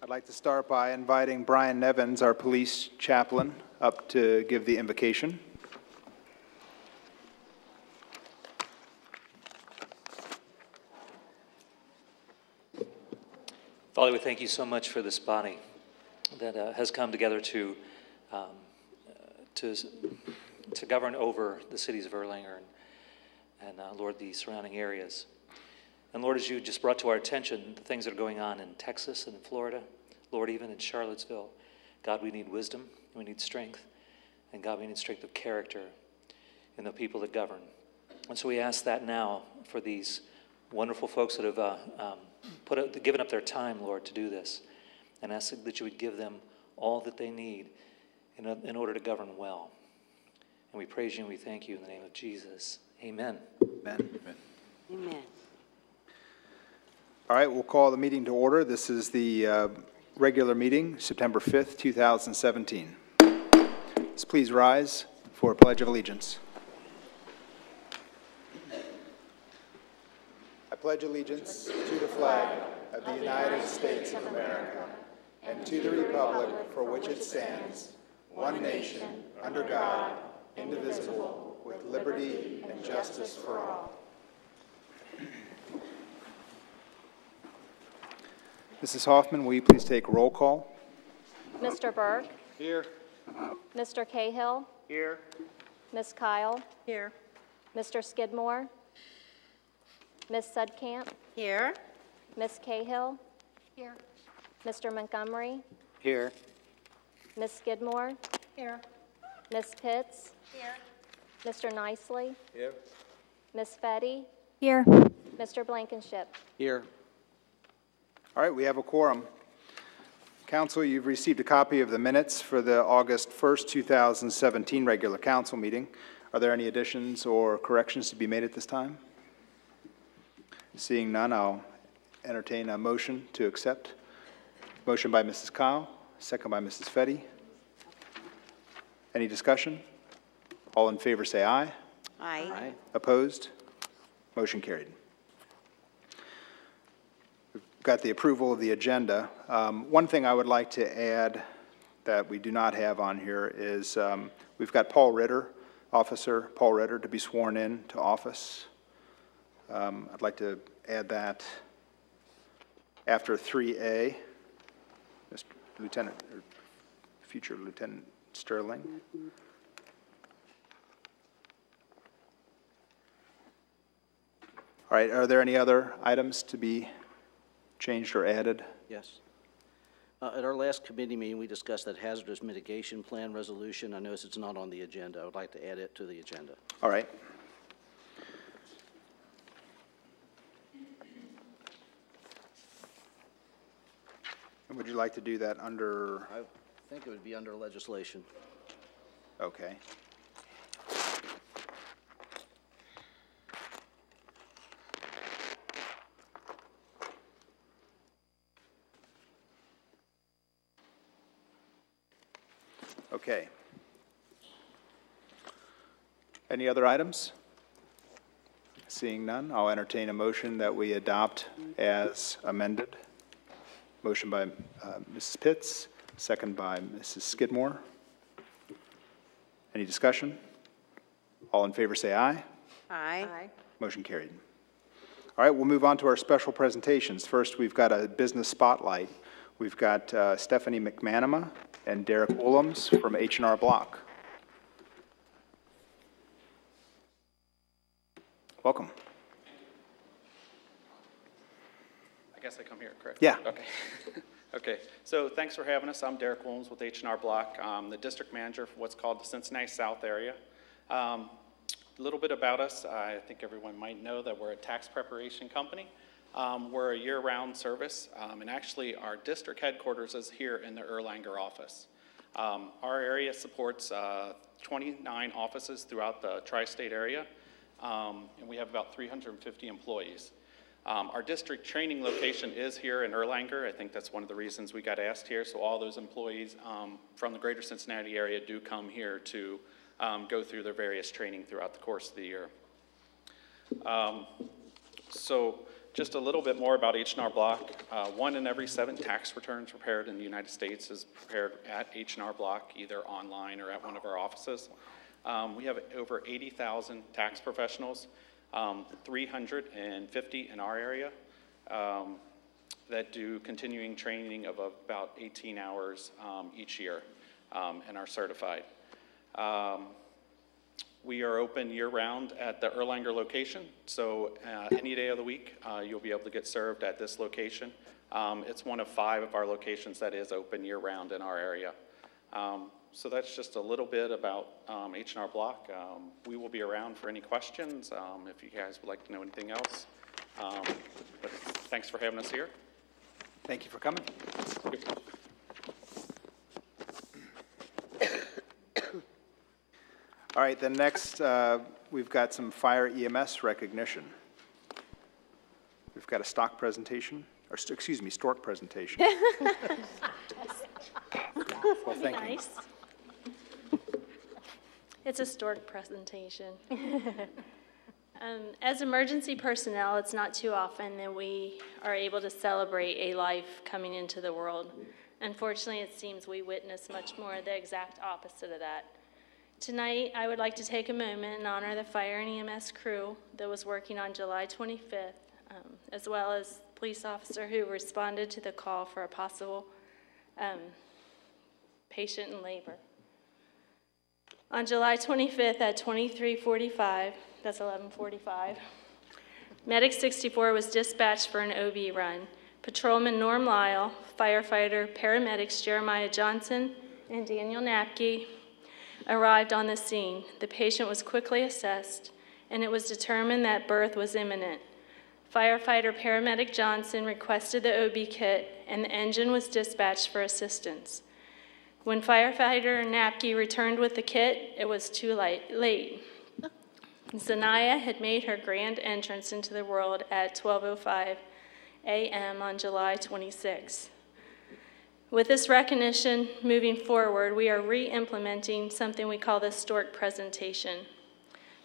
I'd like to start by inviting Brian Nevins, our police chaplain, up to give the invocation. Father, we thank you so much for this body that has come together to govern over the cities of Erlanger and Lord, the surrounding areas. And Lord, as you just brought to our attention the things that are going on in Texas and in Florida, Lord, even in Charlottesville, God, we need wisdom, we need strength, and God, we need strength of character in the people that govern. And so we ask that now for these wonderful folks that have given up their time, Lord, to do this, and ask that you would give them all that they need in order to govern well. And we praise you and we thank you in the name of Jesus. Amen. Amen. Amen. All right, we'll call the meeting to order. This is the regular meeting, September 5th, 2017. Let's please rise for a Pledge of Allegiance. I pledge allegiance to the flag of the United States of America and to the republic for which it stands, one nation, under God, indivisible, with liberty and justice for all. Mrs. Hoffman, will you please take roll call? Mr. Burke? Here. Mr. Cahill? Here. Ms. Kyle? Here. Mr. Skidmore? Ms. Sudkamp? Here. Ms. Cahill? Here. Mr. Montgomery? Here. Ms. Skidmore? Here. Ms. Pitts? Here. Mr. Nicely? Here. Ms. Fetty? Here. Mr. Blankenship? Here. All right, we have a quorum. Council, you've received a copy of the minutes for the August 1st, 2017 regular council meeting. Are there any additions or corrections to be made at this time? Seeing none, I'll entertain a motion to accept. Motion by Mrs. Kyle, second by Mrs. Fetty. Any discussion? All in favor say aye. Aye. Aye. Opposed? Motion carried. We've got the approval of the agenda. One thing I would like to add that we do not have on here is we've got Paul Ritter, Officer Paul Ritter, to be sworn in to office. I'd like to add that after 3A, Mr. Lieutenant, or future Lieutenant Sterling. All right, are there any other items to be changed or added? Yes. At our last committee meeting, we discussed that hazardous mitigation plan resolution. I notice it's not on the agenda. I would like to add it to the agenda. All right. And would you like to do that under? I think it would be under legislation. Okay. Okay. Any other items? Seeing none, I'll entertain a motion that we adopt as amended. Motion by Mrs. Pitts, second by Mrs. Skidmore. Any discussion? All in favor say aye. Aye. Motion carried. All right, we'll move on to our special presentations. First, we've got a business spotlight. We've got Stephanie McManama and Derek Willems from H&R Block. Welcome. I guess I come here, correct? Yeah. Okay. Okay. So thanks for having us. I'm Derek Williams with H&R Block. I'm the district manager for what's called the Cincinnati South area. A little bit about us. I think everyone might know that we're a tax preparation company. We're a year-round service, and actually our district headquarters is here in the Erlanger office. Our area supports 29 offices throughout the tri-state area, and we have about 350 employees. Our district training location is here in Erlanger. I think that's one of the reasons we got asked here. So all those employees from the greater Cincinnati area do come here to go through their various training throughout the course of the year. So just a little bit more about H&R Block. 1 in every 7 tax returns prepared in the United States is prepared at H&R Block, either online or at one of our offices. We have over 80,000 tax professionals, 350 in our area, that do continuing training of about 18 hours each year and are certified. We are open year-round at the Erlanger location, so any day of the week you'll be able to get served at this location. It's one of 5 of our locations that is open year-round in our area. So that's just a little bit about H&R Block. We will be around for any questions if you guys would like to know anything else. But thanks for having us here. Thank you for coming. All right, then next, we've got some fire EMS recognition. We've got a stock presentation, or excuse me, stork presentation. Well, thank you. Nice. It's a stork presentation. As emergency personnel, it's not too often that we are able to celebrate a life coming into the world. Unfortunately, it seems we witness much more the exact opposite of that. Tonight, I would like to take a moment and honor the fire and EMS crew that was working on July 25th, as well as police officer who responded to the call for a possible patient in labor. On July 25th at 23:45, that's 11:45, Medic 64 was dispatched for an OB run. Patrolman Norm Lyle, firefighter, paramedics Jeremiah Johnson and Daniel Napke arrived on the scene. The patient was quickly assessed, and it was determined that birth was imminent. Firefighter paramedic Johnson requested the OB kit, and the engine was dispatched for assistance. When firefighter Napke returned with the kit, it was too late. Zanaya had made her grand entrance into the world at 12:05 a.m. on July 26. With this recognition moving forward, we are re-implementing something we call the stork presentation.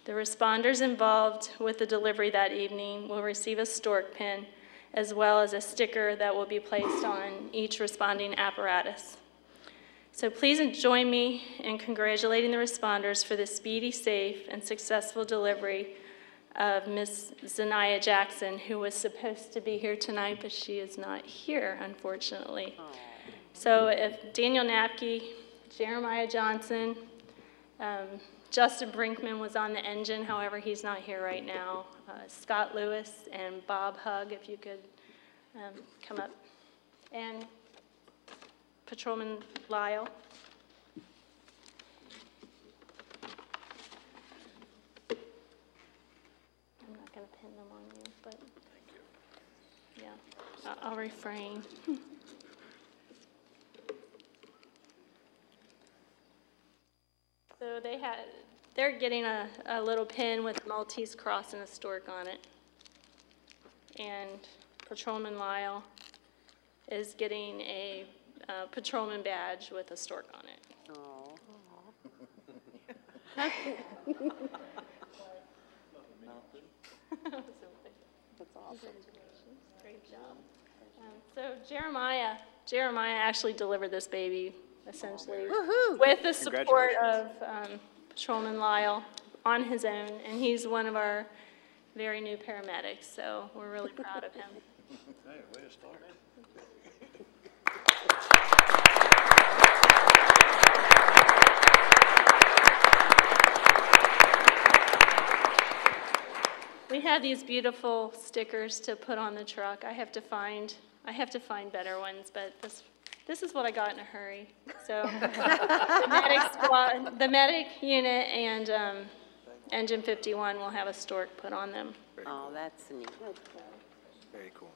The responders involved with the delivery that evening will receive a stork pin, as well as a sticker that will be placed on each responding apparatus. So please join me in congratulating the responders for the speedy, safe, and successful delivery of Ms. Zanaya Jackson, who was supposed to be here tonight, but she is not here, unfortunately. So if Daniel Napke, Jeremiah Johnson, Justin Brinkman was on the engine, however, he's not here right now. Scott Lewis and Bob Hugg, if you could come up. And Patrolman Lyle. I'm not going to pin them on you, but yeah, I'll refrain. So they're getting a little pin with a Maltese cross and a stork on it. And Patrolman Lyle is getting a patrolman badge with a stork on it. That's awesome. Great job. So Jeremiah actually delivered this baby, essentially, with the support of Patrolman Lyle on his own, and he's one of our very new paramedics, so we're really proud of him. Hey, way to start. We have these beautiful stickers to put on the truck. I have to find better ones, but this is what I got in a hurry. So the medic unit and Engine 51 will have a stork put on them. Oh, that's neat. Very cool.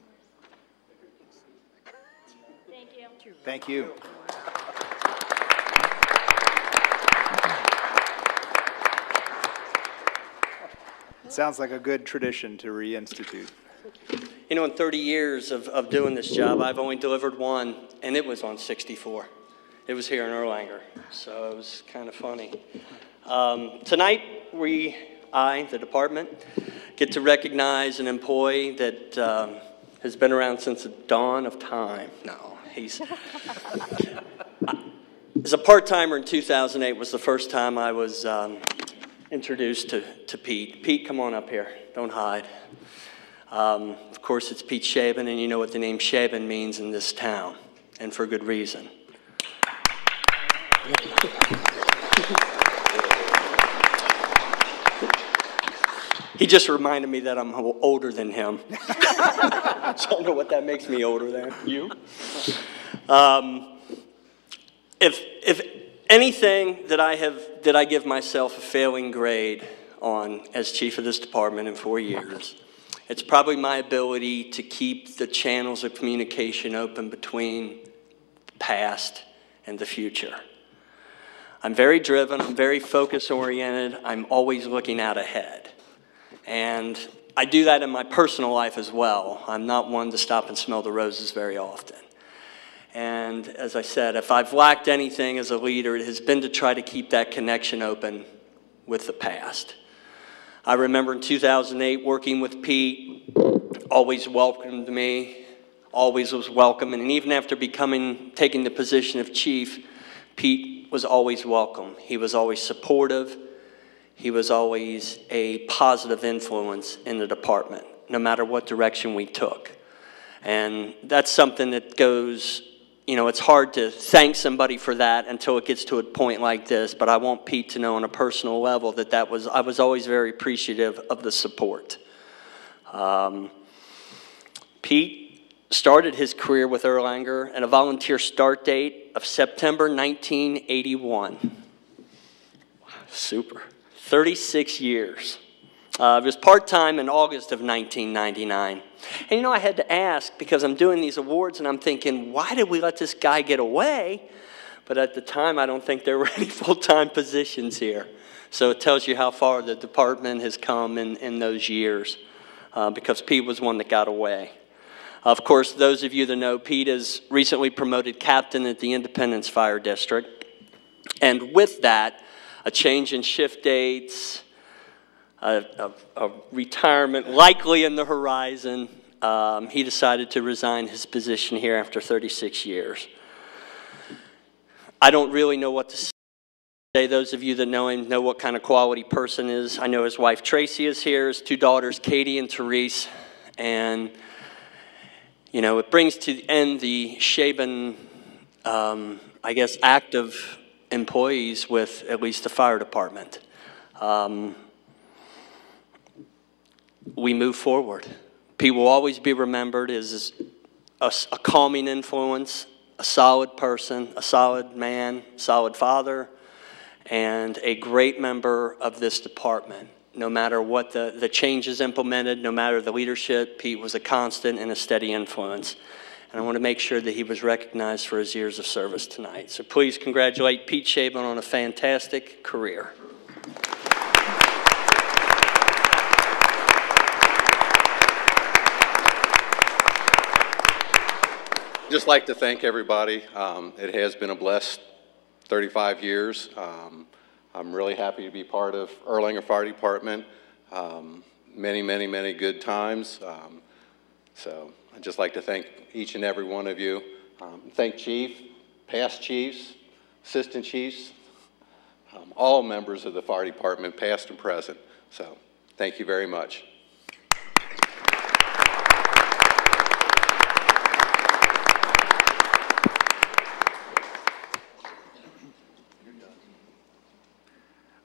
Thank you. Thank you. It sounds like a good tradition to reinstitute. You know, in 30 years of doing this job, I've only delivered one, and it was on 64. It was here in Erlanger, so it was kind of funny. Tonight, the department, get to recognize an employee that has been around since the dawn of time. No, he's... As a part-timer in 2008 was the first time I was introduced to Pete. Pete, come on up here. Don't hide. Of course, it's Pete Shaban, and you know what the name Shaban means in this town, and for good reason. He just reminded me that I'm older than him. So I don't know what that makes me older than. You? If anything that I give myself a failing grade on as chief of this department in 4 years, it's probably my ability to keep the channels of communication open between the past and the future. I'm very driven, I'm very focus-oriented, I'm always looking out ahead. And I do that in my personal life as well. I'm not one to stop and smell the roses very often. And as I said, if I've lacked anything as a leader, it has been to try to keep that connection open with the past. I remember in 2008 working with Pete, always welcomed me, always was welcome. And even after taking the position of chief, Pete was always welcome. He was always supportive. He was always a positive influence in the department, no matter what direction we took. And that's something that goes, you know, it's hard to thank somebody for that until it gets to a point like this, but I want Pete to know on a personal level that I was always very appreciative of the support. Pete started his career with Erlanger at a volunteer start date of September 1981. Super. 36 years. It was part-time in August of 1999. And you know, I had to ask, because I'm doing these awards and I'm thinking, why did we let this guy get away? But at the time, I don't think there were any full-time positions here. So it tells you how far the department has come in those years, because Pete was one that got away. Of course, those of you that know, Pete is recently promoted captain at the Independence Fire District. And with that, a change in shift dates, a retirement likely in the horizon, he decided to resign his position here after 36 years. I don't really know what to say. Those of you that know him know what kind of quality person is. I know his wife Tracy is here, his two daughters Katie and Therese, and you know, it brings to the end the Shaban, I guess, active employees with at least the fire department. We move forward. Pete will always be remembered as a calming influence, a solid person, a solid man, solid father, and a great member of this department. No matter what the changes implemented, no matter the leadership, Pete was a constant and a steady influence. And I want to make sure that he was recognized for his years of service tonight. So please congratulate Pete Shaban on a fantastic career. Just like to thank everybody. It has been a blessed 35 years. I'm really happy to be part of Erlanger Fire Department. Many, many, many good times. So I'd just like to thank each and every one of you. Thank Chief, past chiefs, assistant chiefs, all members of the fire department, past and present. So thank you very much.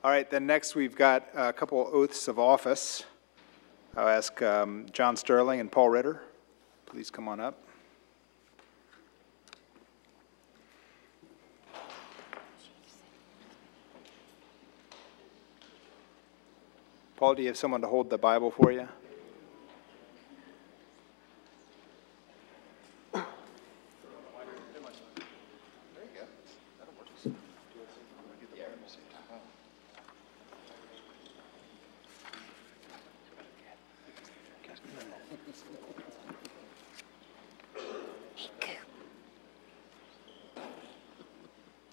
All right, then next we've got a couple oaths of office. I'll ask John Sterling and Paul Ritter. Please come on up. Paul, do you have someone to hold the Bible for you?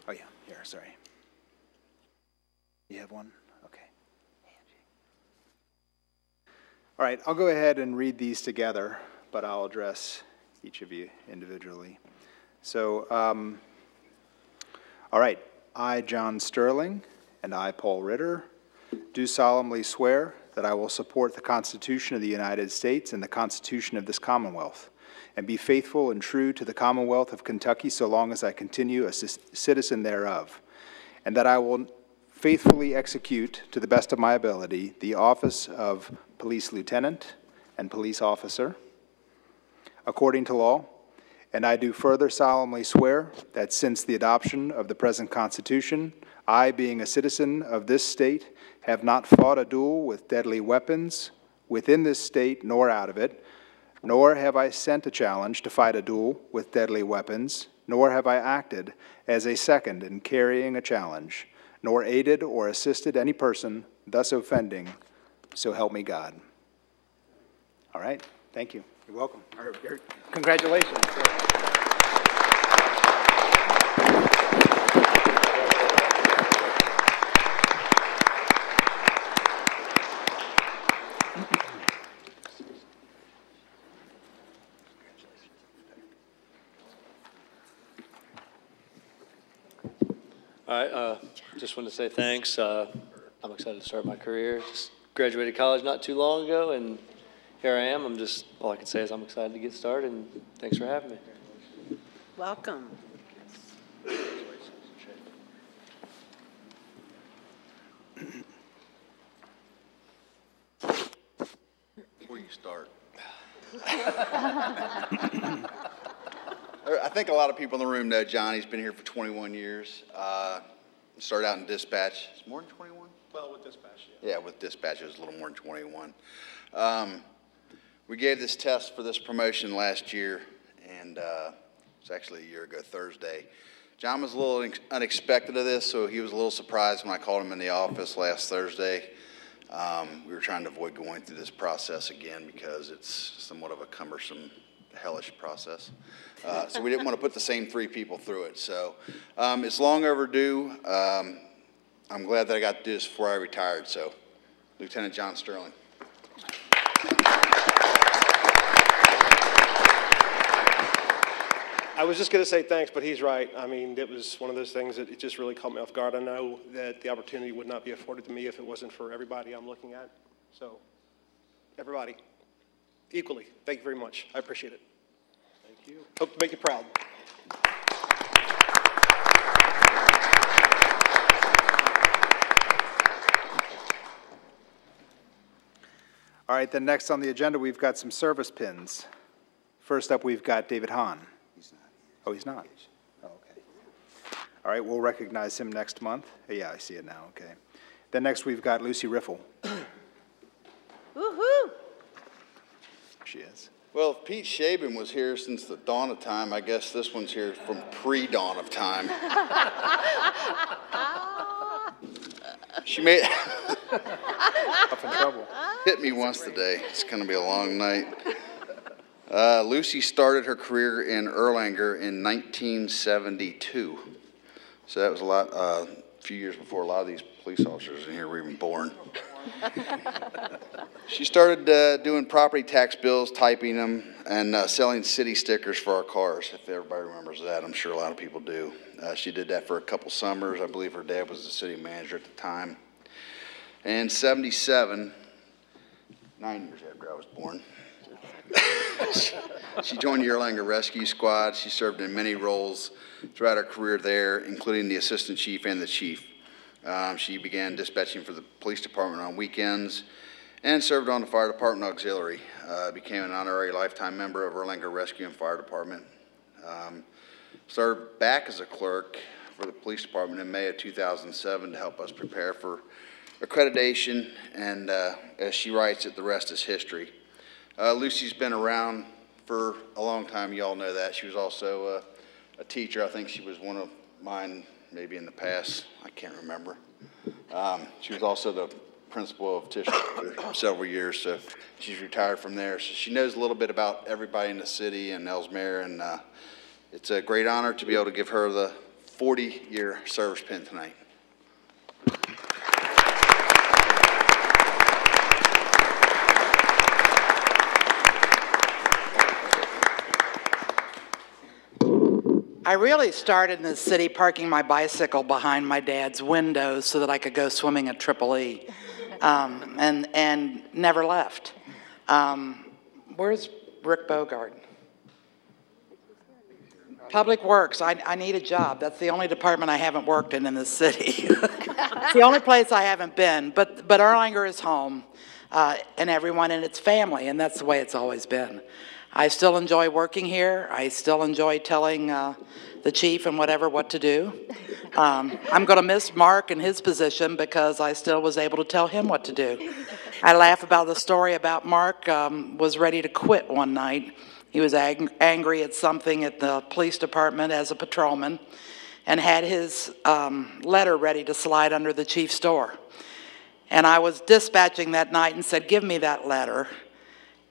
Oh, yeah, here, sorry. You have one? Okay. All right, I'll go ahead and read these together, but I'll address each of you individually. So, all right, I, John Sterling, and I, Paul Ritter, do solemnly swear that I will support the Constitution of the United States and the Constitution of this Commonwealth, and be faithful and true to the Commonwealth of Kentucky so long as I continue a citizen thereof, and that I will faithfully execute, to the best of my ability, the office of Police Lieutenant and Police Officer, according to law. And I do further solemnly swear that since the adoption of the present Constitution, I, being a citizen of this state, have not fought a duel with deadly weapons within this state nor out of it, nor have I sent a challenge to fight a duel with deadly weapons, nor have I acted as a second in carrying a challenge, nor aided or assisted any person thus offending, so help me God. All right, thank you. You're welcome. Congratulations. All right, just want to say thanks. I'm excited to start my career. Just graduated college not too long ago, and here I am. All I can say is I'm excited to get started, and thanks for having me. Welcome. Before you start. I think a lot of people in the room know John. He's been here for 21 years. Started out in dispatch. It's more than 21? Well, with dispatch, yeah. Yeah, with dispatch, it was a little more than 21. We gave this test for this promotion last year, and it's actually a year ago Thursday. John was a little unexpected of this, so he was a little surprised when I called him in the office last Thursday. We were trying to avoid going through this process again because it's somewhat of a cumbersome, hellish process. So we didn't want to put the same 3 people through it. So it's long overdue. I'm glad that I got to do this before I retired. So Lieutenant John Sterling. I was just going to say thanks, but he's right. I mean, it was one of those things that it just really caught me off guard. I know that the opportunity would not be afforded to me if it wasn't for everybody I'm looking at. So, everybody, equally, thank you very much. I appreciate it. Thank you. Hope to make you proud. All right, then next on the agenda, we've got some service pins. First up, we've got David Hahn. He's not. Oh, he's not? Oh, okay. All right, we'll recognize him next month. Yeah, I see it now, okay. Then next, we've got Lucy Riffle. Woo-hoo! She is. Well, if Pete Shaben was here since the dawn of time, I guess this one's here from pre-dawn of time. She made Up in trouble. hit me once today. It's going to be a long night. Lucy started her career in Erlanger in 1972. So that was a few years before a lot of these police officers in here were even born. She started doing property tax bills, typing them, and selling city stickers for our cars, if everybody remembers that. I'm sure a lot of people do. She did that for a couple summers. I believe her dad was the city manager at the time. And 77, 9 years after I was born, she joined the Erlanger Rescue Squad. She served in many roles throughout her career there, including the assistant chief and the chief. She began dispatching for the police department on weekends and served on the fire department auxiliary. Became an honorary lifetime member of Erlanger Rescue and Fire Department. Started back as a clerk for the police department in May of 2007 to help us prepare for accreditation, and as she writes it, the rest is history. Lucy's been around for a long time. You all know that. She was also a teacher. I think she was one of mine maybe in the past. I can't remember. She was also the principal of Tisch for several years, so she's retired from there. So she knows a little bit about everybody in the city and Ellesmere, and it's a great honor to be able to give her the 40-year service pin tonight. I really started in the city parking my bicycle behind my dad's windows so that I could go swimming at Triple E, and never left. Where's Rick Bogard? Public Works. I need a job. That's the only department I haven't worked in this city. It's the only place I haven't been. But Erlanger is home, and everyone in its family, and that's the way it's always been. I still enjoy working here. I still enjoy telling the chief and whatever what to do. I'm going to miss Mark in his position because I still was able to tell him what to do. I laugh about the story about Mark was ready to quit one night. He was angry at something at the police department as a patrolman and had his letter ready to slide under the chief's door. And I was dispatching that night and said, give me that letter.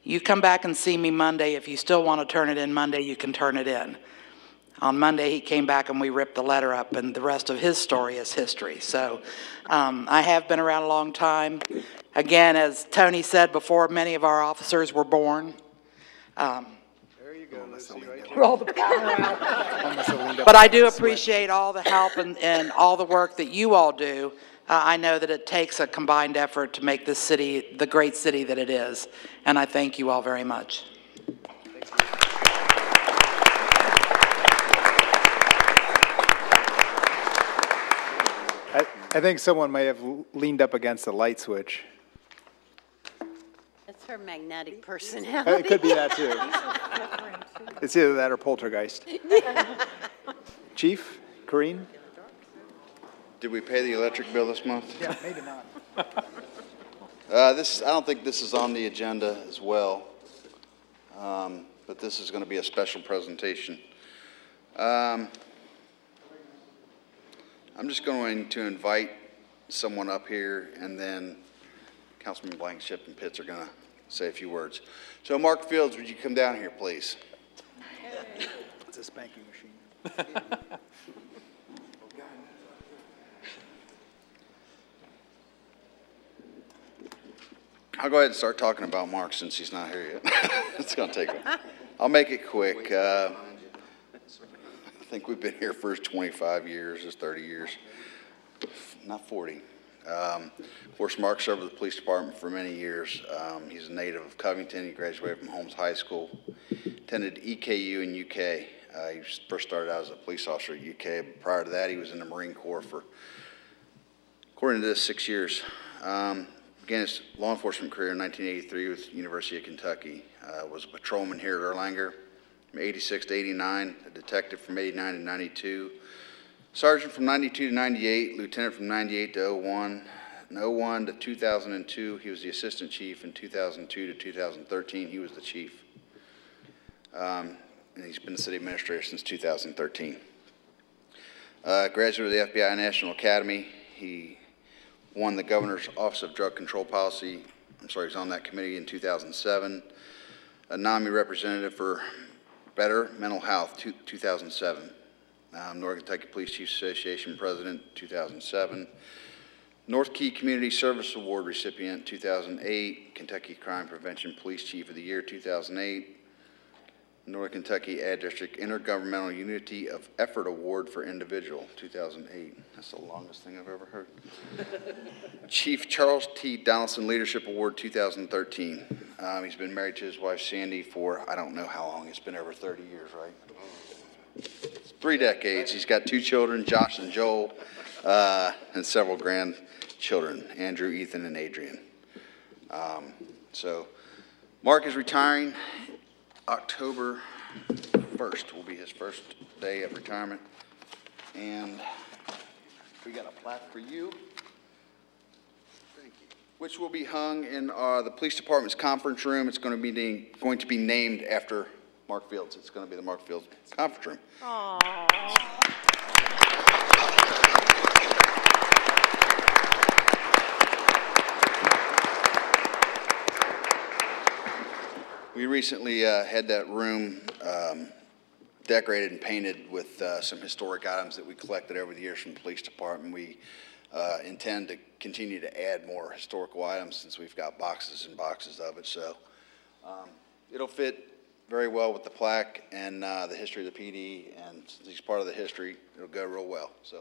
You come back and see me Monday. If you still want to turn it in Monday, you can turn it in. On Monday, he came back and we ripped the letter up, and the rest of his story is history. So I have been around a long time. Again, as Tony said before, many of our officers were born. There you go, Lucy. Roll the power out. But I do appreciate all the help and all the work that you all do. I know that it takes a combined effort to make this city the great city that it is, and I thank you all very much. I think someone may have leaned up against the light switch. It's her magnetic personality. It could be that too. It's either that or poltergeist. Chief, Corrine? Did we pay the electric bill this month? Yeah, maybe not. I don't think this is on the agenda as well, but this is going to be a special presentation. I'm just going to invite someone up here, and then Councilman Blankenship and Pitts are going to say a few words. So Mark Fields, would you come down here, please? It's a spanking machine. I'll go ahead and start talking about Mark since he's not here yet. It's going to take a while. I'll make it quick. I think we've been here for 25 years, it's 30 years, not 40. Of course, Mark served with the police department for many years. He's a native of Covington. He graduated from Holmes High School, attended EKU in UK. He first started out as a police officer at UK. But prior to that, he was in the Marine Corps for, according to this, 6 years. Began his law enforcement career in 1983 with the University of Kentucky. Was a patrolman here at Erlanger from 86 to 89, a detective from 89 to 92, sergeant from 92 to 98, lieutenant from 98 to 01. In 01 to 2002, he was the assistant chief. In 2002 to 2013, he was the chief. And he's been the city administrator since 2013. Graduate of the FBI National Academy. He won the Governor's Office of Drug Control Policy. He was on that committee in 2007. A NAMI representative for Better Mental Health, 2007. Northern Kentucky Police Chiefs Association president, 2007. North Key Community Service Award recipient, 2008. Kentucky Crime Prevention Police Chief of the Year, 2008. Northern Kentucky Ad District Intergovernmental Unity of Effort Award for Individual, 2008. That's the longest thing I've ever heard. Chief Charles T. Donaldson Leadership Award, 2013. He's been married to his wife, Sandy, for I don't know how long. It's been over 30 years, right? 3 decades. He's got 2 children, Josh and Joel, and several grandchildren, Andrew, Ethan, and Adrian. So Mark is retiring. October 1st will be his first day of retirement. And we got a plaque for you. Thank you. Which will be hung in the police department's conference room. It's going to be named after Mark Fields. It's going to be the Mark Fields conference room. Aww. We recently had that room decorated and painted with some historic items that we collected over the years from the police department. We intend to continue to add more historical items since we've got boxes and boxes of it. So it'll fit very well with the plaque and the history of the PD, and since he's part of the history, it'll go real well. So.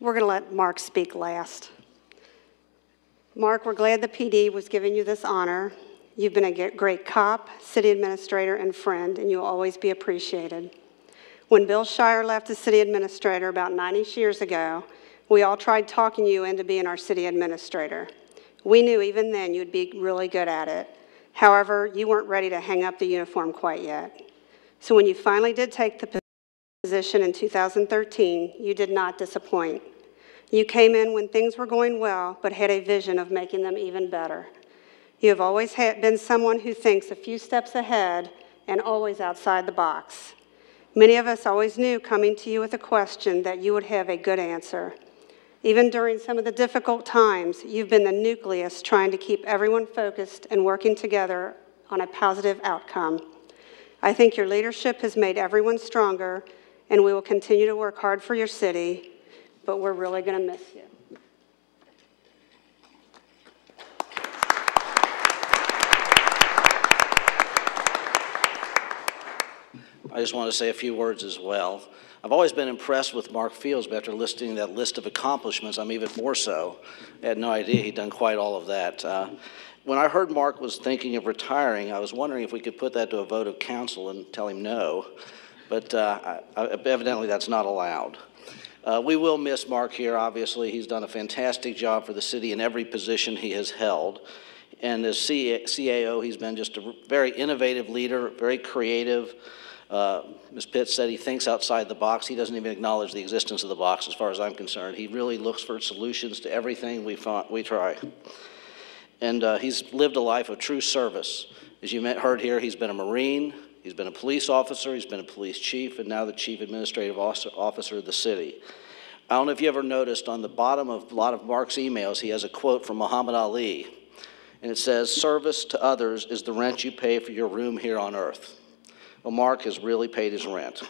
We're going to let Mark speak last. Mark, we're glad the PD was giving you this honor. You've been a great cop, city administrator, and friend, and you'll always be appreciated. When Bill Shire left as city administrator about 90 years ago, we all tried talking you into being our city administrator. We knew even then you'd be really good at it. However, you weren't ready to hang up the uniform quite yet. So when you finally did take the position in 2013, you did not disappoint. You came in when things were going well, but had a vision of making them even better. You have always been someone who thinks a few steps ahead and always outside the box. Many of us always knew coming to you with a question that you would have a good answer. Even during some of the difficult times, you've been the nucleus trying to keep everyone focused and working together on a positive outcome. I think your leadership has made everyone stronger, and we will continue to work hard for your city, but we're really going to miss you. I just want to say a few words as well. I've always been impressed with Mark Fields, but after listing that list of accomplishments, I'm even more so. I had no idea he'd done quite all of that. When I heard Mark was thinking of retiring, I was wondering if we could put that to a vote of council and tell him no, but evidently that's not allowed. We will miss Mark here, obviously. He's done a fantastic job for the city in every position he has held. And as CAO, he's been just a very innovative leader, very creative. Ms. Pitts said he thinks outside the box. He doesn't even acknowledge the existence of the box as far as I'm concerned. He really looks for solutions to everything we try. And he's lived a life of true service. As you heard here, he's been a Marine, he's been a police officer, he's been a police chief, and now the chief administrative officer of the city. I don't know if you ever noticed on the bottom of a lot of Mark's emails, he has a quote from Muhammad Ali, and it says, "Service to others is the rent you pay for your room here on earth." Well, Mark has really paid his rent.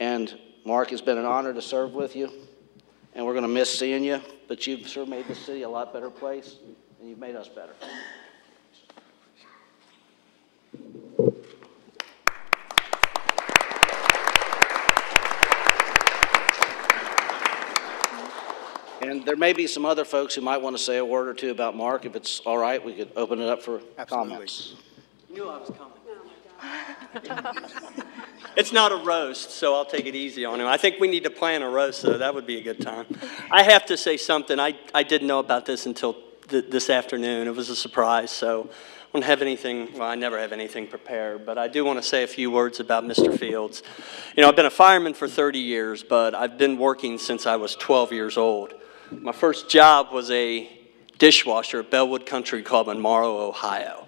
And Mark, it's been an honor to serve with you, and we're going to miss seeing you, but you've sure made the city a lot better place, and you've made us better. And there may be some other folks who might want to say a word or two about Mark. If it's all right, we could open it up for comments. You knew I was coming. It's not a roast, so I'll take it easy on him. I think we need to plan a roast, though. That would be a good time. I have to say something. I didn't know about this until this afternoon. It was a surprise, so I don't have anything. Well, I never have anything prepared, but I do want to say a few words about Mr. Fields. You know, I've been a fireman for 30 years, but I've been working since I was 12 years old. My first job was a dishwasher at Bellwood Country Club in Morrow, Ohio.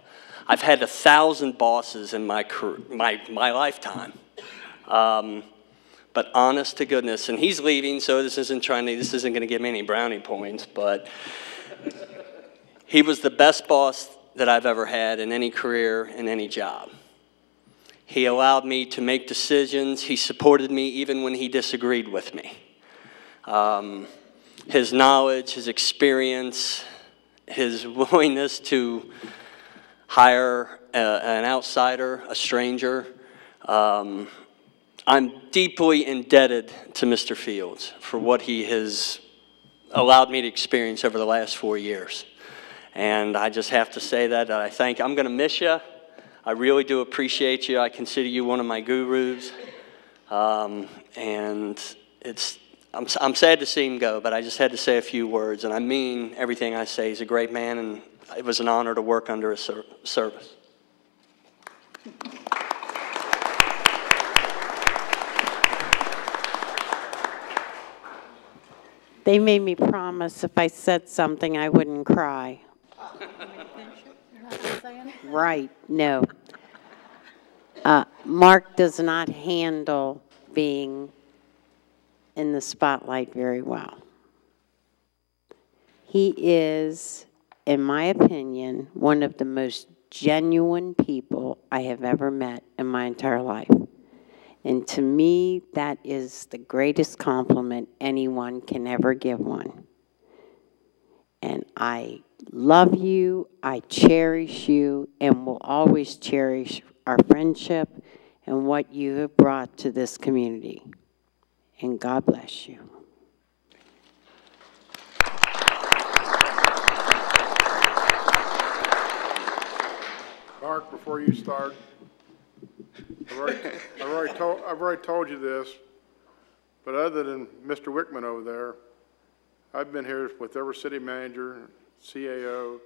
I've had 1,000 bosses in my lifetime. But honest to goodness, and he's leaving, so this isn't going to give me any brownie points, but he was the best boss that I've ever had in any career, in any job. He allowed me to make decisions. He supported me even when he disagreed with me. His knowledge, his experience, his willingness to hire an outsider, a stranger. I'm deeply indebted to Mr. Fields for what he has allowed me to experience over the last 4 years. And I just have to say that I'm going to miss you. I really do appreciate you. I consider you one of my gurus. And I'm sad to see him go, but I just had to say a few words. And I mean everything I say. He's a great man, and it was an honor to work under his service. They made me promise if I said something, I wouldn't cry. Right, no. Mark does not handle being in the spotlight very well. He is, in my opinion, one of the most genuine people I have ever met in my entire life. And to me, that is the greatest compliment anyone can ever give one. And I love you, I cherish you, and will always cherish our friendship and what you have brought to this community. And God bless you. Mark, before you start, I've already told you this, but other than Mr. Wickman over there, I've been here with every city manager, CAO,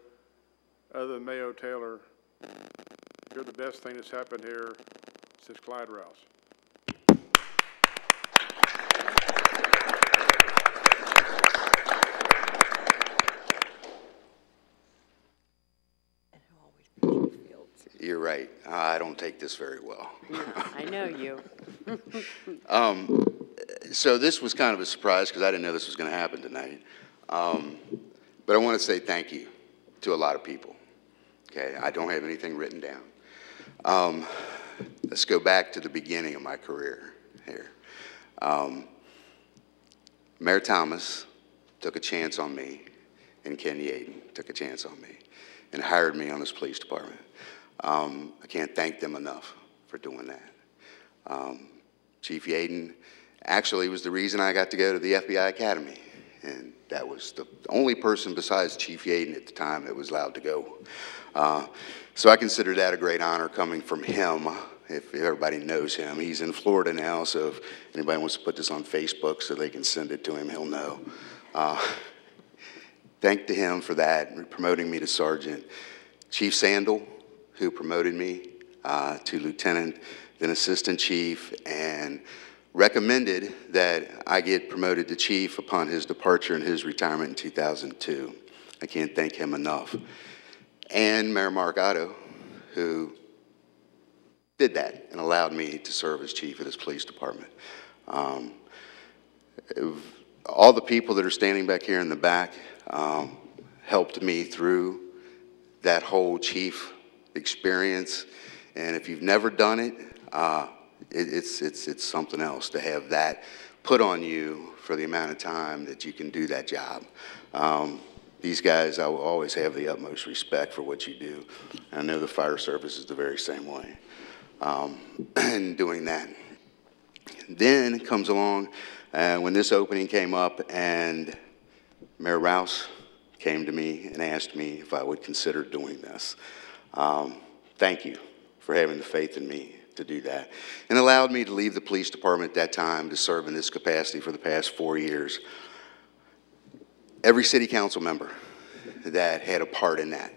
other than Mayo Taylor. You're the best thing that's happened here since Clyde Rouse. You're right. I don't take this very well. I know you. So this was kind of a surprise because I didn't know this was going to happen tonight. But I want to say thank you to a lot of people. Okay, I don't have anything written down. Let's go back to the beginning of my career here. Mayor Thomas took a chance on me, and Ken Yaden took a chance on me and hired me on his police department. I can't thank them enough for doing that. Chief Yaden actually was the reason I got to go to the FBI Academy, and that was the only person besides Chief Yaden at the time that was allowed to go. So I consider that a great honor coming from him, if everybody knows him. He's in Florida now, so if anybody wants to put this on Facebook so they can send it to him, he'll know. Thank to him for that, promoting me to sergeant. Chief Sandel, who promoted me to lieutenant, then assistant chief, and recommended that I get promoted to chief upon his departure and his retirement in 2002. I can't thank him enough. And Mayor Mark Otto, who did that and allowed me to serve as chief of this police department. All the people that are standing back here in the back helped me through that whole chief experience, and if you've never done it, it's something else to have that put on you for the amount of time that you can do that job. These guys, I will always have the utmost respect for what you do. I know the fire service is the very same way. And doing that. Then comes along when this opening came up, and Mayor Rouse came to me and asked me if I would consider doing this. Thank you for having the faith in me to do that, and allowed me to leave the police department at that time to serve in this capacity for the past 4 years. Every city council member that had a part in that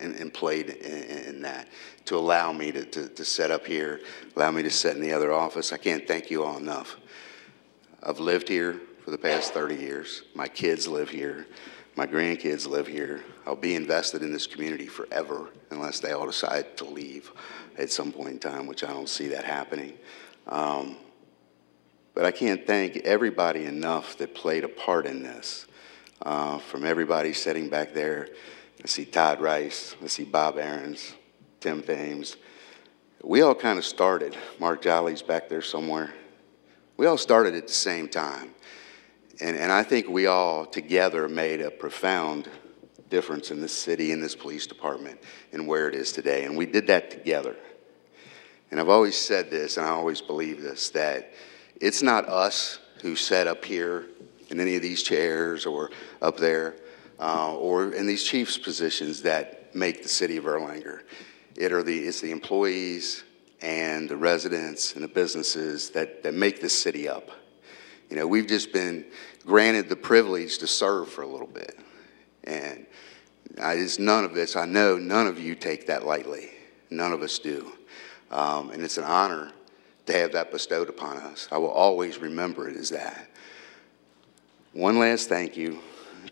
and played in that to allow me to set up here, allow me to sit in the other office, I can't thank you all enough. I've lived here for the past 30 years. My kids live here. My grandkids live here. I'll be invested in this community forever unless they all decide to leave at some point in time, which I don't see that happening. But I can't thank everybody enough that played a part in this. From everybody sitting back there, I see Todd Rice, I see Bob Aarons, Tim Thames. We all kind of started. Mark Jolly's back there somewhere. We all started at the same time. And I think we all together made a profound difference in this city, in this police department, and where it is today. And we did that together. And I've always said this, and I always believe this, that it's not us who sat up here in any of these chairs or up there or in these chiefs' positions that make the city of Erlanger. It's the employees and the residents and the businesses that make this city up. You know, we've just been granted the privilege to serve for a little bit. And none of this, I know none of you take that lightly. None of us do. And it's an honor to have that bestowed upon us. I will always remember it as that. One last thank you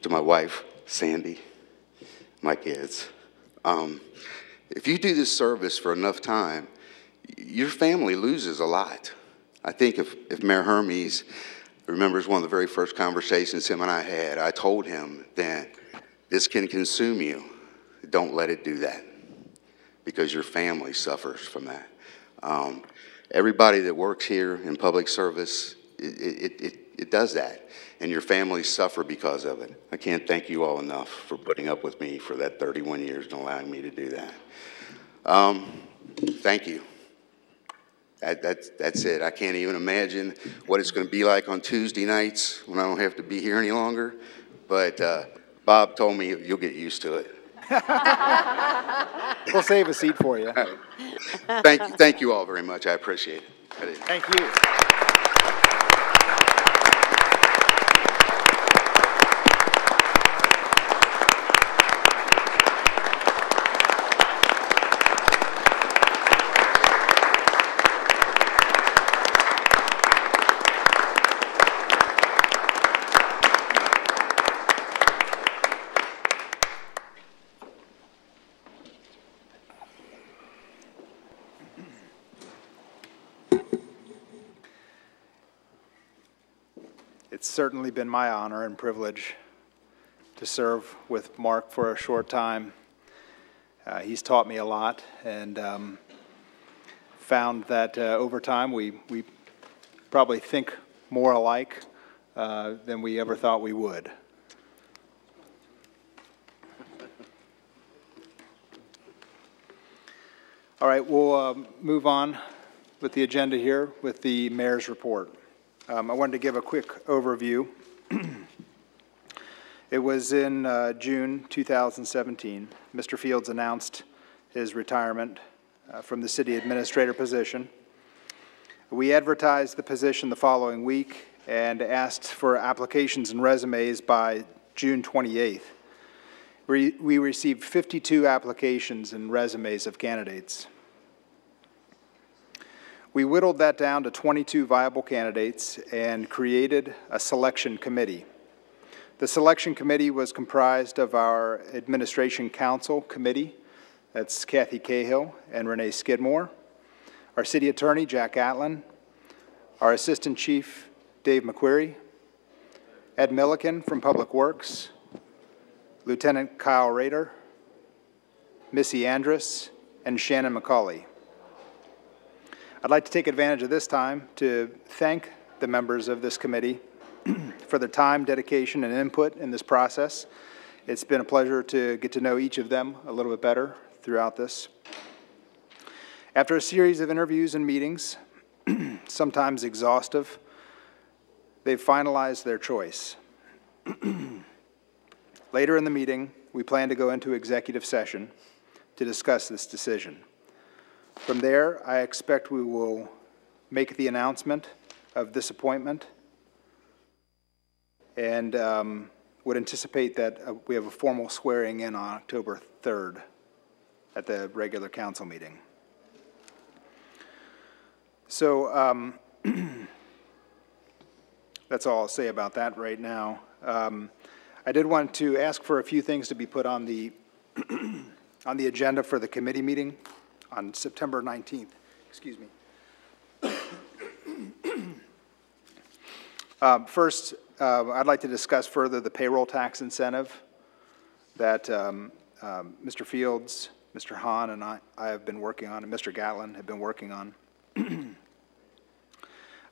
to my wife, Sandy, my kids. If you do this service for enough time, your family loses a lot. I think if Mayor Hermes remembers one of the very first conversations him and I had, I told him that this can consume you. Don't let it do that, because your family suffers from that. everybody that works here in public service, it does that, and your families suffer because of it. I can't thank you all enough for putting up with me for that 31 years and allowing me to do that. Thank you. That's it. I can't even imagine what it's going to be like on Tuesday nights when I don't have to be here any longer, but Bob told me you'll get used to it. We'll save a seat for you. Thank you all very much. I appreciate it. Thank you. It's certainly been my honor and privilege to serve with Mark for a short time. He's taught me a lot, and found that over time we probably think more alike than we ever thought we would. All right, we'll move on with the agenda here with the mayor's report. I wanted to give a quick overview. It was in June 2017. Mr. Fields announced his retirement from the city administrator position. We advertised the position the following week and asked for applications and resumes by June 28th. We received 52 applications and resumes of candidates. We whittled that down to 22 viable candidates and created a selection committee. The selection committee was comprised of our administration council committee, that's Kathy Cahill and Renee Skidmore, our city attorney, Jack Atlin, our assistant chief, Dave McQuarrie, Ed Milliken from Public Works, Lieutenant Kyle Rader, Missy Andrus, and Shannon McCauley. I'd like to take advantage of this time to thank the members of this committee for their time, dedication, and input in this process. It's been a pleasure to get to know each of them a little bit better throughout this. After a series of interviews and meetings, sometimes exhaustive, they've finalized their choice. Later in the meeting, we plan to go into executive session to discuss this decision. From there, I expect we will make the announcement of this appointment and would anticipate that we have a formal swearing in on October 3rd at the regular council meeting. So that's all I'll say about that right now. I did want to ask for a few things to be put on the on the agenda for the committee meeting on September 19th. Excuse me. First, I'd like to discuss further the payroll tax incentive that Mr. Fields, Mr. Hahn, and I have been working on, and Mr. Gatlin have been working on.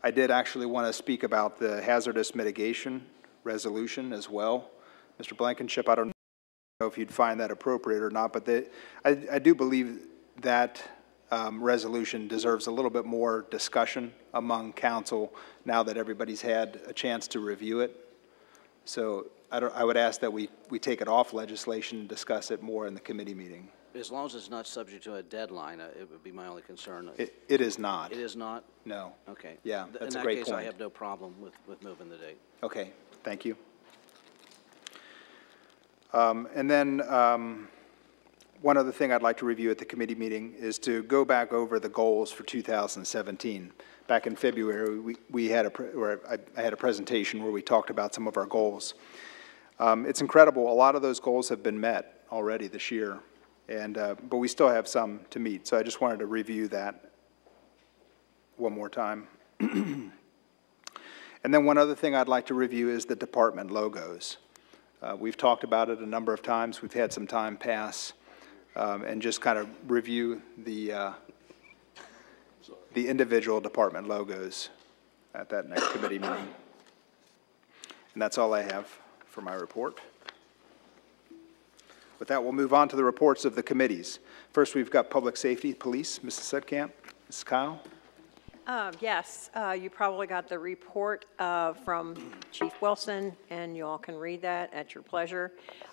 I did actually want to speak about the hazardous mitigation resolution as well. Mr. Blankenship, I don't know if you'd find that appropriate or not, but I do believe that resolution deserves a little bit more discussion among council now that everybody's had a chance to review it. So I would ask that we take it off legislation and discuss it more in the committee meeting. As long as it's not subject to a deadline, it would be my only concern. It is not. It is not? No. Okay. Yeah, that's a great point. In that case, I have no problem with moving the date. Okay, thank you. And then one other thing I'd like to review at the committee meeting is to go back over the goals for 2017. Back in February, I had a presentation where we talked about some of our goals. It's incredible. A lot of those goals have been met already this year, and but we still have some to meet. So I just wanted to review that one more time. And then one other thing I'd like to review is the department logos. We've talked about it a number of times. We've had some time pass and just kind of review the the individual department logos at that next committee meeting. And that's all I have for my report. With that, we'll move on to the reports of the committees. First, we've got Public Safety, Police, Mrs. Sedkamp, Mrs. Kyle. Yes, you probably got the report from Chief Wilson, and you all can read that at your pleasure.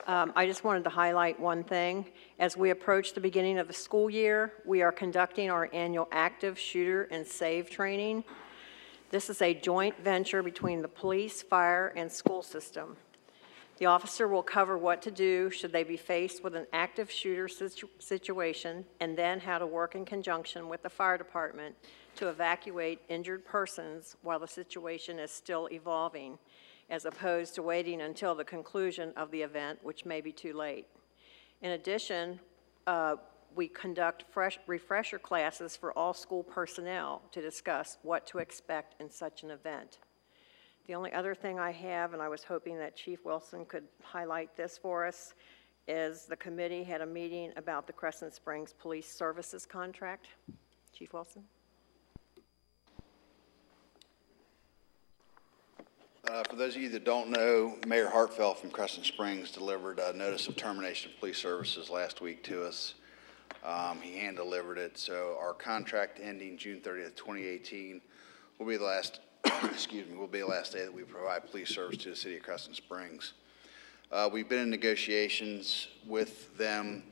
I just wanted to highlight one thing. As we approach the beginning of the school year, we are conducting our annual active shooter and save training. This is a joint venture between the police, fire, and school system. The officer will cover what to do should they be faced with an active shooter situation, and then how to work in conjunction with the fire department to evacuate injured persons while the situation is still evolving, as opposed to waiting until the conclusion of the event, which may be too late. In addition, we conduct refresher classes for all school personnel to discuss what to expect in such an event. The only other thing I have, and I was hoping that Chief Wilson could highlight this for us, is the committee had a meeting about the Crescent Springs Police Services contract. Chief Wilson? For those of you that don't know, Mayor Hartfeld from Crescent Springs delivered a notice of termination of police services last week to us. He hand-delivered it, so our contract ending June 30th, 2018 will be the last, excuse me, will be the last day that we provide police service to the city of Crescent Springs. We've been in negotiations with them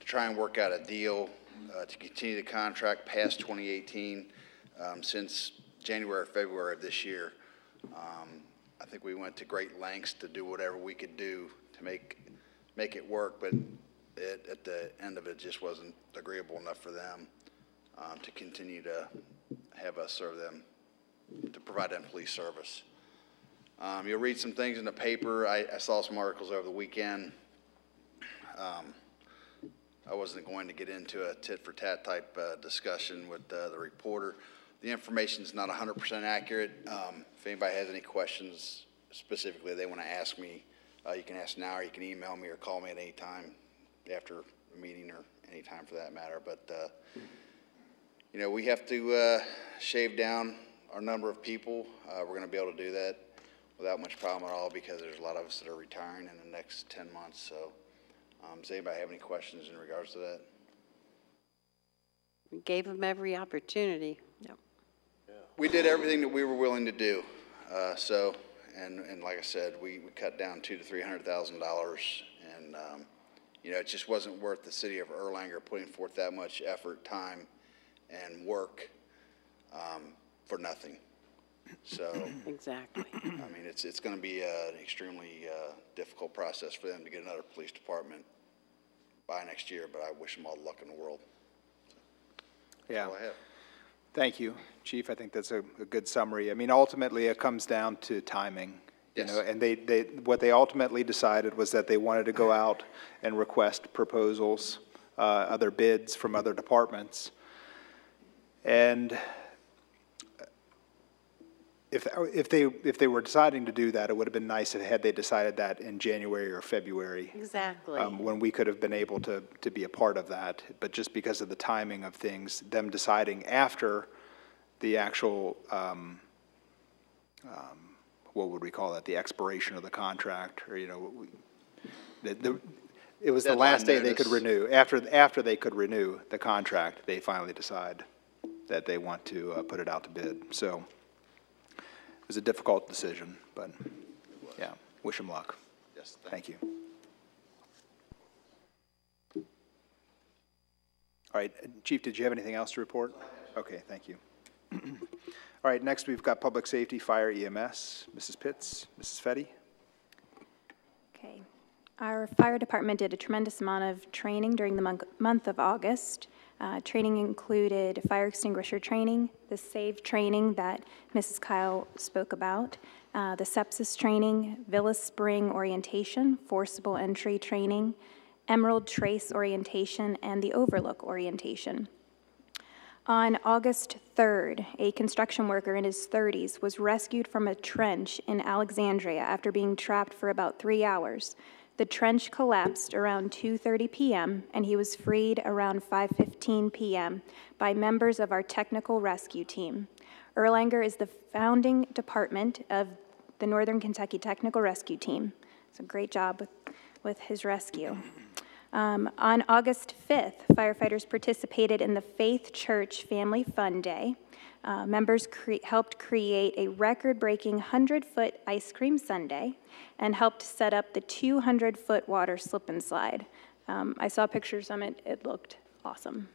to try and work out a deal to continue the contract past 2018 since January or February of this year. I think we went to great lengths to do whatever we could do to make it work, but at the end of it just wasn't agreeable enough for them to continue to have us serve them, to provide them police service. You'll read some things in the paper. I saw some articles over the weekend. I wasn't going to get into a tit-for-tat type discussion with the reporter. The information's not 100% accurate. If anybody has any questions specifically they want to ask me, you can ask now, or you can email me or call me at any time after the meeting, or any time for that matter. But, you know, we have to shave down our number of people. We're going to be able to do that without much problem at all, because there's a lot of us that are retiring in the next 10 months. So does anybody have any questions in regards to that? We gave them every opportunity. Yep. We did everything that we were willing to do. And like I said, we cut down $200,000 to $300,000, and you know, it just wasn't worth the city of Erlanger putting forth that much effort, time, and work for nothing. So exactly. I mean, it's going to be an extremely difficult process for them to get another police department by next year. But I wish them all the luck in the world. So, Yeah. that's all I have. Thank you, Chief. I think that's a good summary. I mean, ultimately, it comes down to timing. Yes. You know, and what they ultimately decided was that they wanted to go out and request proposals, other bids from other departments. And if they were deciding to do that, it would have been nice had they decided that in January or February. Exactly. When we could have been able to be a part of that. But just because of the timing of things, them deciding after the actual, what would we call that, the expiration of the contract, or, you know, it was the last day they could renew. After they could renew the contract, they finally decide that they want to put it out to bid. So it was a difficult decision, but yeah, wish them luck. Yes, thank you. All right, Chief, did you have anything else to report? Okay, thank you. All right, next we've got Public Safety, Fire, EMS. Mrs. Pitts, Mrs. Fetty. Okay. Our fire department did a tremendous amount of training during the month of August. Training included fire extinguisher training, the SAVE training that Mrs. Kyle spoke about, the sepsis training, Villa Spring orientation, forcible entry training, Emerald Trace orientation, and the Overlook orientation. On August 3rd, a construction worker in his 30s was rescued from a trench in Alexandria after being trapped for about 3 hours. The trench collapsed around 2:30 p.m., and he was freed around 5:15 p.m. by members of our technical rescue team. Erlanger is the founding department of the Northern Kentucky Technical Rescue Team. It's a great job with his rescue. On August 5th, firefighters participated in the Faith Church Family Fun Day. Members helped create a record-breaking 100-foot ice cream sundae and helped set up the 200-foot water slip and slide. I saw pictures of it. It looked awesome.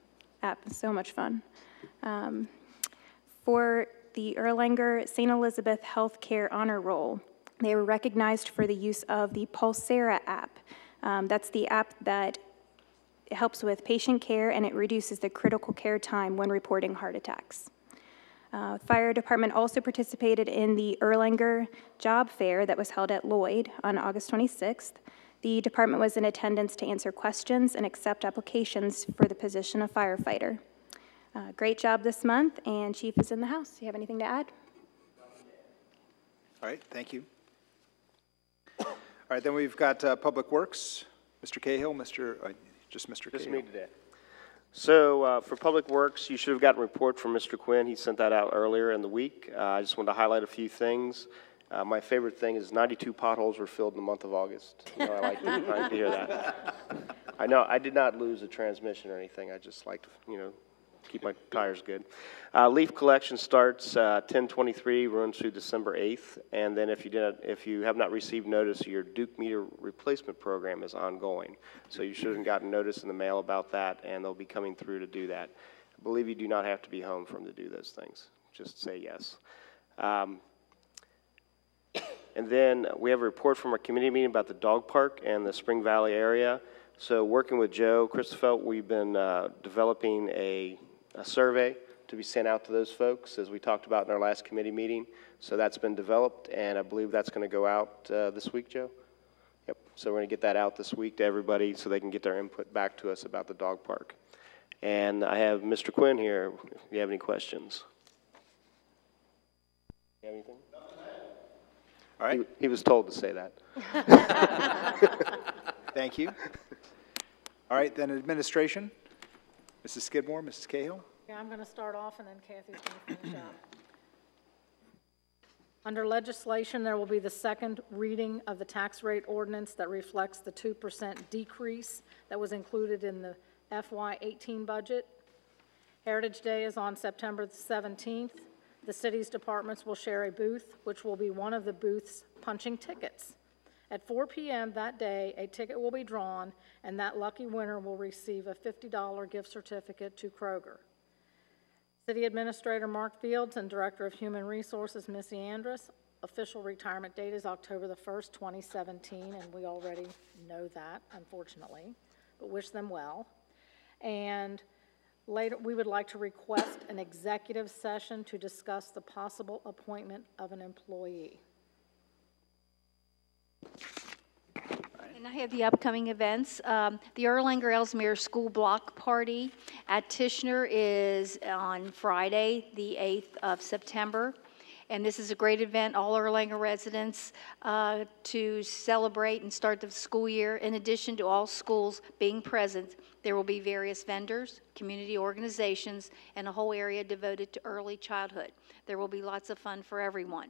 So much fun. For the Erlanger St. Elizabeth Healthcare Honor Roll, they were recognized for the use of the Pulsera app. That's the app that helps with patient care, and it reduces the critical care time when reporting heart attacks. Fire department also participated in the Erlanger Job Fair that was held at Lloyd on August 26th. The department was in attendance to answer questions and accept applications for the position of firefighter. Great job this month, and Chief is in the house. Do you have anything to add? All right, thank you. All right, then we've got Public Works, Mr. Cahill, just Mr. Cahill. Just me today. So for Public Works, you should have gotten a report from Mr. Quinn. He sent that out earlier in the week. I just wanted to highlight a few things. My favorite thing is 92 potholes were filled in the month of August. You know, I like to hear that. I know I did not lose a transmission or anything. I just like to, keep my tires good. Leaf collection starts 10/23, runs through December 8th, and then if you have not received notice, your Duke meter replacement program is ongoing. So you should have gotten notice in the mail about that, and they'll be coming through to do that. I believe you do not have to be home for them to do those things. Just say yes. And then we have a report from our committee meeting about the dog park and the Spring Valley area. So working with Joe Christofelt, we've been developing a survey to be sent out to those folks, as we talked about in our last committee meeting. So that's been developed, and I believe that's going to go out this week, Joe? Yep. So we're going to get that out this week to everybody so they can get their input back to us about the dog park. And I have Mr. Quinn here if you have any questions. You have anything? All right. He was told to say that. Thank you. All right, then administration. Mrs. Skidmore, Mrs. Cahill. Yeah, I'm going to start off, and then Kathy's going to finish up. Under legislation, there will be the second reading of the tax rate ordinance that reflects the 2% decrease that was included in the FY18 budget. Heritage Day is on September 17th. The city's departments will share a booth, which will be one of the booths punching tickets. At 4 p.m. that day, a ticket will be drawn, and that lucky winner will receive a $50 gift certificate to Kroger. City Administrator Mark Fields and Director of Human Resources, Missy Andrus, official retirement date is October the 1st, 2017, and we already know that, unfortunately, but wish them well. And later, we would like to request an executive session to discuss the possible appointment of an employee. And I have the upcoming events. The Erlanger Ellesmere School Block Party at Tishner is on Friday, the 8th of September. And this is a great event, all Erlanger residents to celebrate and start the school year. In addition to all schools being present, there will be various vendors, community organizations, and a whole area devoted to early childhood. There will be lots of fun for everyone.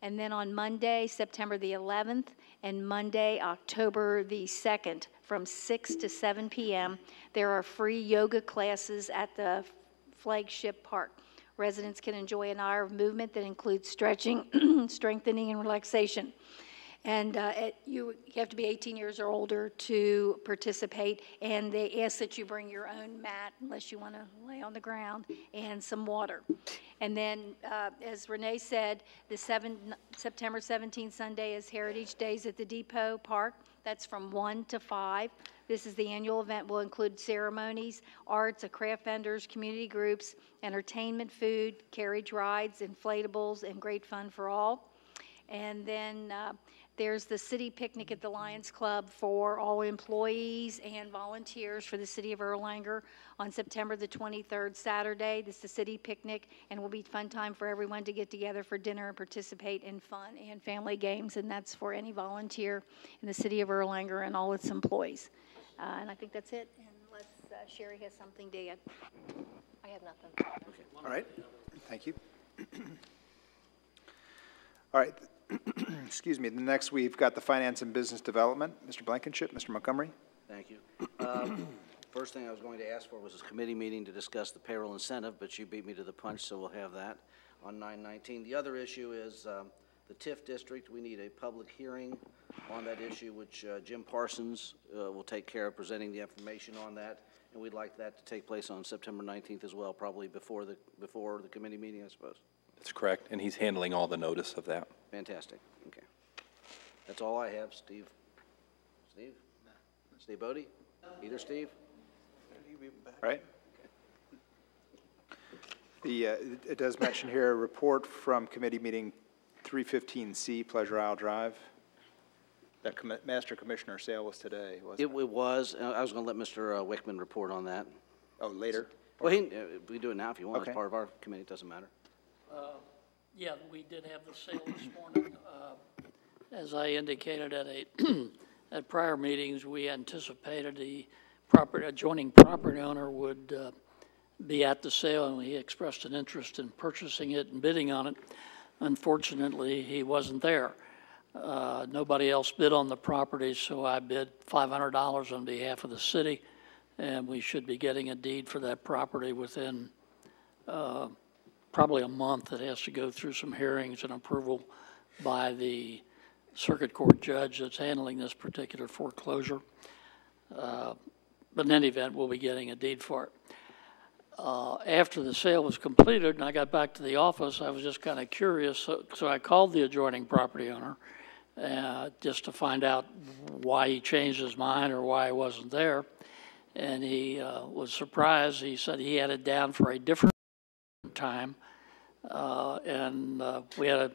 And then on Monday, September the 11th, and Monday, October the 2nd, from 6 to 7 p.m., there are free yoga classes at the flagship park. Residents can enjoy an hour of movement that includes stretching, strengthening, and relaxation. And you have to be 18 years or older to participate, and they ask that you bring your own mat, unless you want to lay on the ground, and some water. And then, as Renee said, the September 17th Sunday is Heritage Days at the Depot Park. That's from 1 to 5. This is the annual event. Will include ceremonies, arts, craft vendors, community groups, entertainment, food, carriage rides, inflatables, and great fun for all. And then There's the city picnic at the Lions Club for all employees and volunteers for the city of Erlanger on September the 23rd, Saturday. This is the city picnic, and will be a fun time for everyone to get together for dinner and participate in fun and family games, and that's for any volunteer in the city of Erlanger and all its employees. And I think that's it, unless Sherry has something to add. I have nothing. All right, thank you. All right, excuse me, the next we've got the Finance and Business Development. Mr. Blankenship, Mr. Montgomery. Thank you. First thing I was going to ask for was a committee meeting to discuss the payroll incentive, but you beat me to the punch, so we'll have that on 9/19. The other issue is the TIF district. We need a public hearing on that issue, which Jim Parsons will take care of presenting the information on that, and we'd like that to take place on September 19th as well, probably before the committee meeting, I suppose. That's correct, and he's handling all the notice of that. Fantastic. Okay. That's all I have. Steve? Steve? Steve Bodie? Either Steve? All right. It does mention here a report from committee meeting 315C, Pleasure Isle Drive. That Master Commissioner sale was today, wasn't it? It was. I was going to let Mr. Wickman report on that. Oh, later? Well, we can do it now if you want. Okay. It's part of our committee. It doesn't matter. Yeah, we did have the sale this morning. As I indicated at prior meetings, we anticipated the adjoining property owner would be at the sale, and he expressed an interest in purchasing it and bidding on it. Unfortunately, he wasn't there. Nobody else bid on the property, so I bid $500 on behalf of the city, and we should be getting a deed for that property within probably a month. It has to go through some hearings and approval by the circuit court judge that's handling this particular foreclosure. But in any event, we'll be getting a deed for it. After the sale was completed and I got back to the office, I was just kind of curious, so I called the adjoining property owner just to find out why he changed his mind or why he wasn't there. And he was surprised. He said he had it down for a different time. We had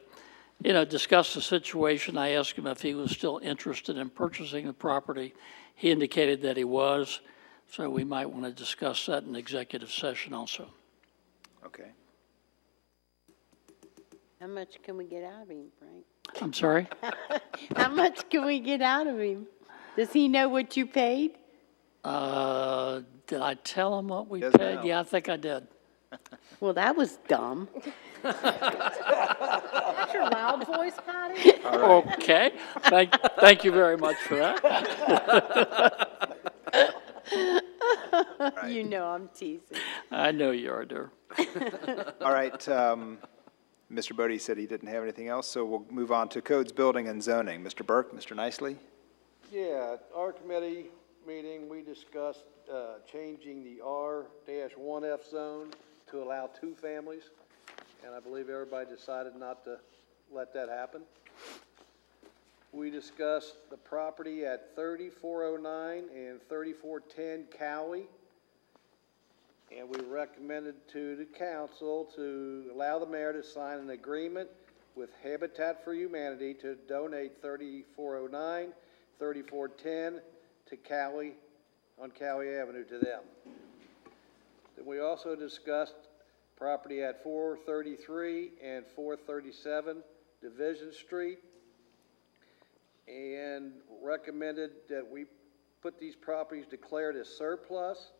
to, discuss the situation. I asked him if he was still interested in purchasing the property. He indicated that he was, so we might want to discuss that in executive session also. Okay. How much can we get out of him, Frank? I'm sorry? How much can we get out of him? Does he know what you paid? Did I tell him what we Doesn't paid? know. Yeah, I think I did. Well, that was dumb. That's your loud voice, Patty? Okay. Thank you very much for that. Right. You know I'm teasing. I know you are, dear. All right, Mr. Bodie said he didn't have anything else, so we'll move on to Codes, Building, and Zoning. Mr. Burke, Mr. Nicely? Yeah, at our committee meeting, we discussed changing the R-1F zone to allow 2 families, and I believe everybody decided not to let that happen. We discussed the property at 3409 and 3410 Cowie, and we recommended to the council to allow the mayor to sign an agreement with Habitat for Humanity to donate 3409, 3410 to Cowie, on Cowie Avenue to them. Then we also discussed property at 433 and 437 Division Street, and recommended that we put these properties declared as surplus,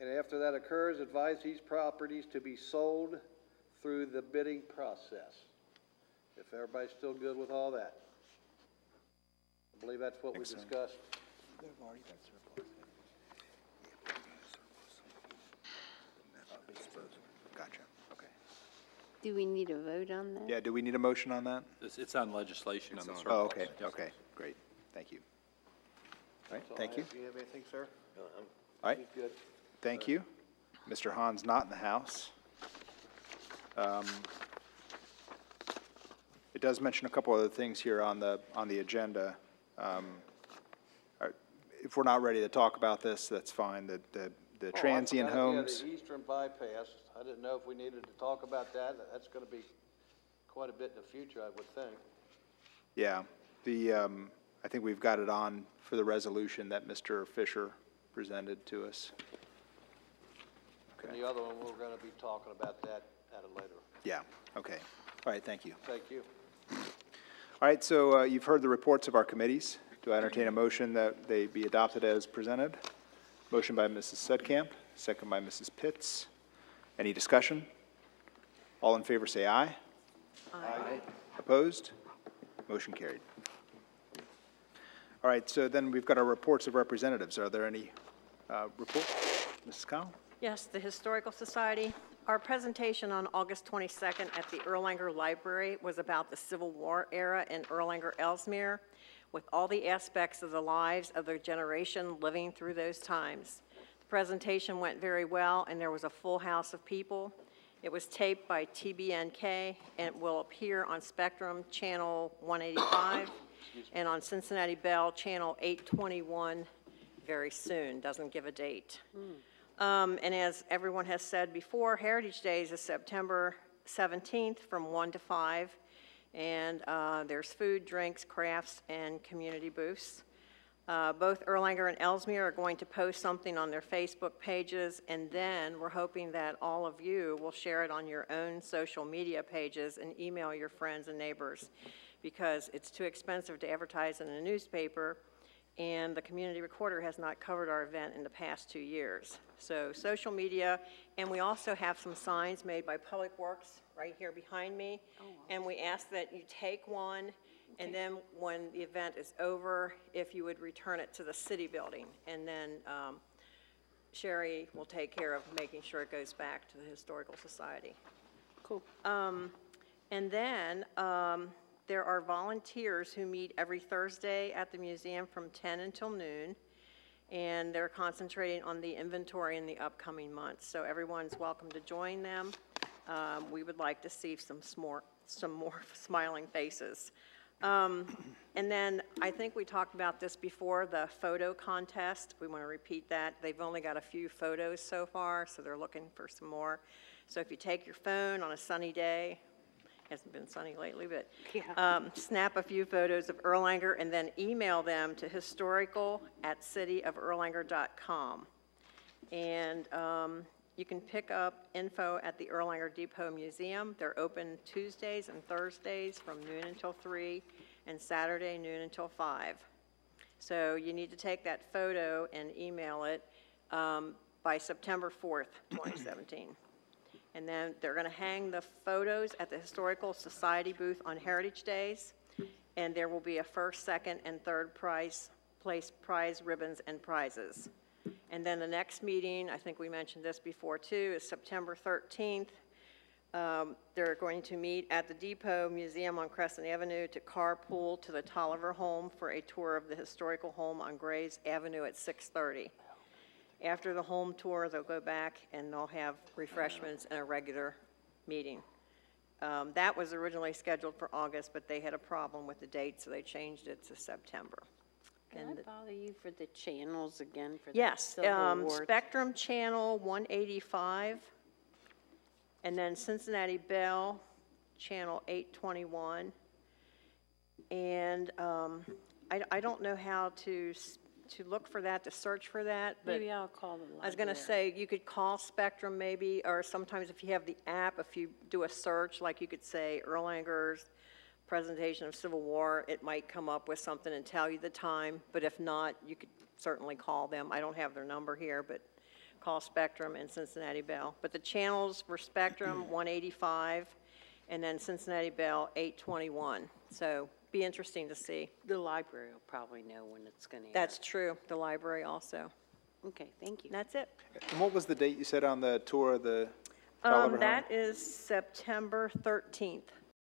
and after that occurs, advise these properties to be sold through the bidding process. If everybody's still good with all that. I believe that's what we discussed. Gotcha, okay. Do we need a vote on that? Yeah, do we need a motion on that? It's on legislation on the surplus. Oh, okay, okay, great, thank you. All right, thank you. Do you have anything, sir? All right, Good. thank you. Mr. Hahn's not in the house. It does mention a couple other things here on the agenda. If we're not ready to talk about this, that's fine. The transient homes. Yeah, the eastern bypass, I didn't know if we needed to talk about that. That's going to be quite a bit in the future, I would think. Yeah. I think we've got it on for the resolution that Mr. Fisher presented to us. And the other one, we're going to be talking about that at a later. Yeah, okay. All right, thank you. Thank you. All right, so you've heard the reports of our committees. Do I entertain a motion that they be adopted as presented? Motion by Mrs. Sedkamp, second by Mrs. Pitts. Any discussion? All in favor say aye. Aye. Opposed? Motion carried. All right, so then we've got our reports of representatives. Are there any reports? Mrs. Cowell? Yes, the Historical Society. Our presentation on August 22nd at the Erlanger Library was about the Civil War era in Erlanger, Ellesmere, with all the aspects of the lives of their generation living through those times. The presentation went very well, and there was a full house of people. It was taped by TBNK, and it will appear on Spectrum Channel 185 and on Cincinnati Bell Channel 821 very soon. Doesn't give a date. And as everyone has said before, Heritage Days is September 17th from 1 to 5. And there's food, drinks, crafts, and community booths. Both Erlanger and Ellesmere are going to post something on their Facebook pages, and then we're hoping that all of you will share it on your own social media pages and email your friends and neighbors, because it's too expensive to advertise in a newspaper, and the community recorder has not covered our event in the past 2 years. So social media, and we also have some signs made by Public Works right here behind me, and we ask that you take one, and then when the event is over, if you would return it to the city building, and then Sherry will take care of making sure it goes back to the Historical Society. Cool. And then there are volunteers who meet every Thursday at the museum from 10 until noon, and they're concentrating on the inventory in the upcoming months. So everyone's welcome to join them. We would like to see some more smiling faces. And then I think we talked about this before, the photo contest. We want to repeat that. They've only got a few photos so far, so they're looking for some more. So if you take your phone on a sunny day, hasn't been sunny lately, but snap a few photos of Erlanger and then email them to historical@cityofErlanger.com. And you can pick up info at the Erlanger Depot Museum. They're open Tuesdays and Thursdays from noon until 3 and Saturday noon until 5. So you need to take that photo and email it by September 4th, 2017. And then they're going to hang the photos at the Historical Society booth on Heritage Days, and there will be a first, second, and third place prize ribbons and prizes. And then the next meeting, I think we mentioned this before too, is September 13th. They're going to meet at the Depot Museum on Crescent Avenue to carpool to the Tolliver home for a tour of the historical home on Grays Avenue at 6:30. After the home tour, they'll go back and they'll have refreshments and a regular meeting. That was originally scheduled for August, but they had a problem with the date, so they changed it to September. Can I bother you for the channels again? For Yes, the Civil War? Spectrum Channel 185, and then Cincinnati Bell Channel 821. And I don't know how to look for that, to search for that. But Maybe I'll call the library. I was going to say, you could call Spectrum maybe, or sometimes if you have the app, if you do a search, like you could say Erlanger's presentation of Civil War, it might come up with something and tell you the time. But if not, you could certainly call them. I don't have their number here, but call Spectrum and Cincinnati Bell. But the channels were Spectrum 185 and then Cincinnati Bell 821. So be interesting to see. The library will probably know when it's going to air. That's true. The library also. Okay, thank you. That's it. And what was the date you said on the tour of the Tolliver home? That is September 13th.